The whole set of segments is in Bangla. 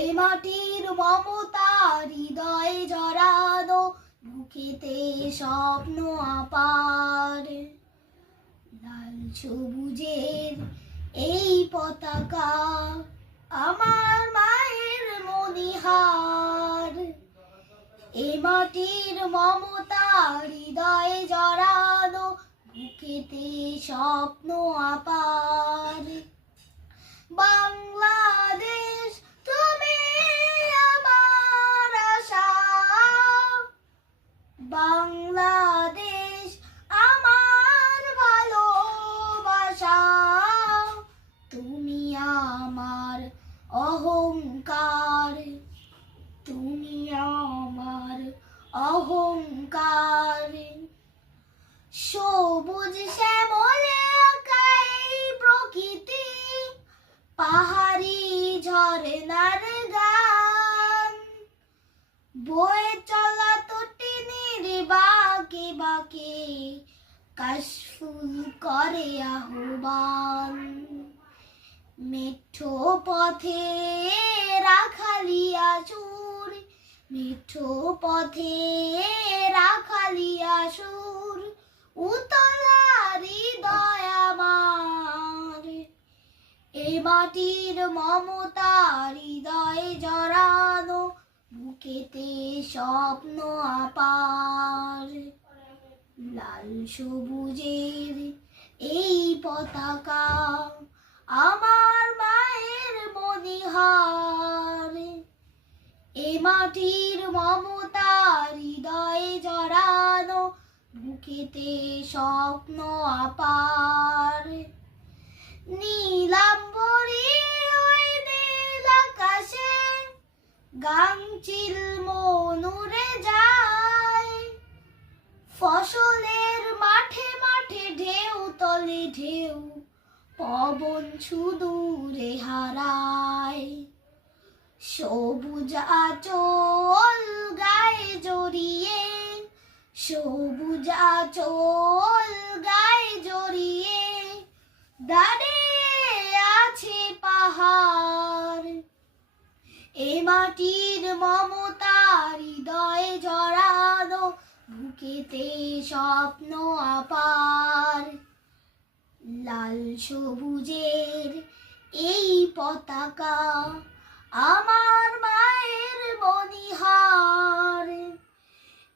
এই মাটির মমতা হৃদয়ে জড়ানো, বুকেতে স্বপ্ন আপার। লাল সবুজের এই পতাকা আমার মায়ের মনিহার। এই মাটির মমতা হৃদয়ে জড়ানো, বুকেতে স্বপ্ন আপার। বাংলাদেশ তুমি আমার আশা, বাংলাদেশ আমার ভালোবাসা। তুমি আমার অহংকার, তুমি আমার অহংকার। সবুজ শ্যামলে আঁকাই প্রকৃতি, পাহাড়ি ঝরনার গান, বয়ে চলা তটিনীর বাঁকে বাঁকে কাশফুল করে আহ্বান। মেঠো পথে রাখালিয়া সুর, মেঠো পথে রাখালিয়া সুর, উতলা হৃদয় আমার। এ মাটির মমতা হৃদয়ে জড়ানো, বুকেতে স্বপ্ন আপার। লাল সবুজের এই পতাকা আমার মায়ের মনিহার। এ মাটির মমতা হৃদয়ে জড়ানো, বুকেতে স্বপ্ন আপার। নীলাম্বরী ওই নীল আকাশে গাংচিল মন উড়ে যায়, ফসলের মাঠে মাঠে ঢেউ তলে ঢেউ পবন সুদূরে হারায়। সবুজ আঁচল গায়ে জড়িয়ে, সবুজ আঁচল গায়ে জড়িয়ে দাঁড়িয়ে আছে পাহাড়। এ মাটির মমতা হৃদয়ে জড়ানো, বুকেতে স্বপ্ন আপার। লাল সবুজের এই পতাকা আমার মায়ের মনিহার।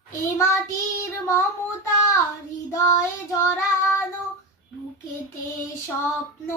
এ মাটির মমতা হৃদয়ে জড়ানো, বুকেতে স্বপ্ন